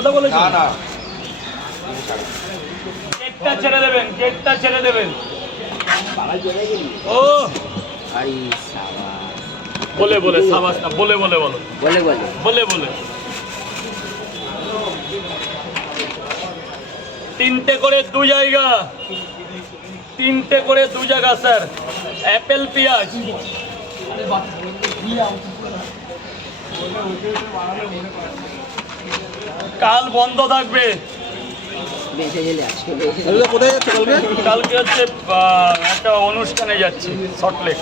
কথা বলেছো? না না, গেটটা ছেড়ে দেবেন, গেটটা ছেড়ে দেবেন। ও আরে সাবাস, বলে বলে সাবাস না, বলে বলে বলো, বলে বলে বলে বলে। তিনটে করে দু জায়গা, তিনটে করে দু জায়গা স্যার। অ্যাপেল পেঁয়াজ কাল বন্ধ থাকবে। কালকে হচ্ছে একটা অনুষ্ঠানে যাচ্ছি সল্টলেক।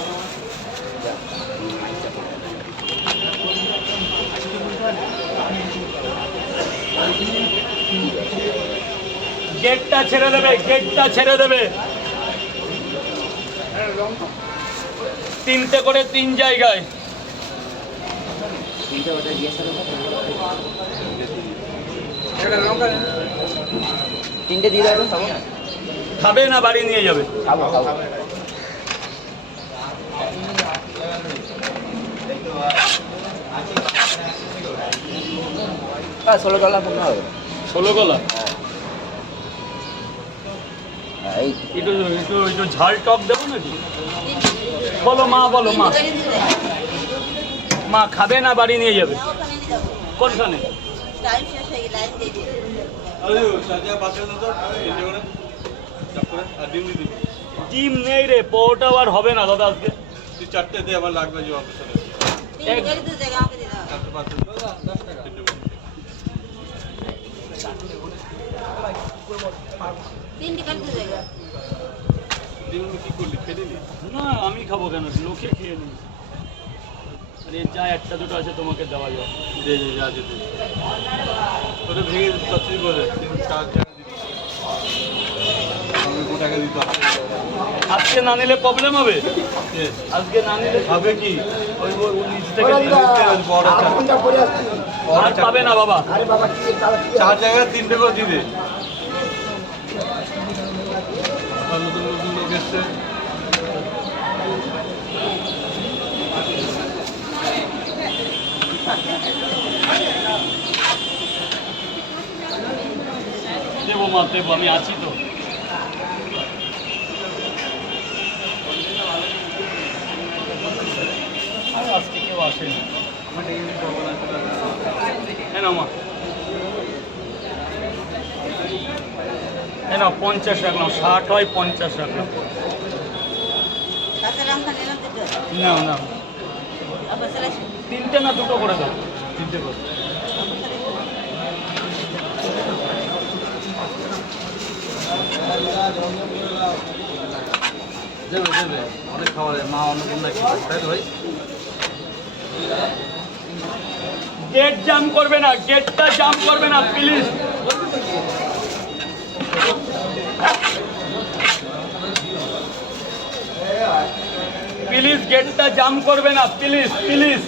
গেটটা ছেড়ে দেবে, গেটটা ছেড়ে দেবে। তিনটে করে তিন জায়গায়। তিনটে দিয়ে দেবো, খাবে না বাড়ি নিয়ে যাবে? খাবো খাবো। 16 গলা পূর্ণ হবে। 16 গলা এই একটু একটু একটু ঝাল টক দেবো নাকি? বলো মা, বলো মা। মা খাবে না বাড়ি নিয়ে যাবে? কোনখানে? ডিম নেই রে, পরোটাও আর হবে না দাদা আজকে। 4টে দিয়ে আমার লাগবে যে অফিসে। কি করলি, খেয়ে দিলি? না আমি খাবো কেন, লোকে খেয়ে নিই। আরে যা একটা দুটো আছে তোমাকে দেওয়া যায়। দে দে যা দে। ওটা ভেঙে চচ্চড়ি করে 4 টাকা দিবি। আমি 2 টাকা দিতে হবে। আজকে না নিলে প্রবলেম হবে। আজকে না নিলে খাবে কি? ওই নিচ থেকে বড় আর পাবে না বাবা। 4 জায়গায় 3টে করে দিবে। নতুন নতুন লোক এসছে। দেবো মা, দেবো, আমি আছি তো। আজকে কেউ আসেনি। হ্যাঁ না মা, হ্যাঁ না 50 রাখলাম, 60 হয় 50 রাখলাম। না না, তিনটে না দুটো করে দাও, 3টে করে। দেবে দেবে, অনেক খাবার মা অন্নপূর্ণা কি তাই তো ভাই? গেট জাম করবে না, গেটটা জাম করবে না প্লিজ। প্লিজ গেটটা জাম করবে না, প্লিজ প্লিজ।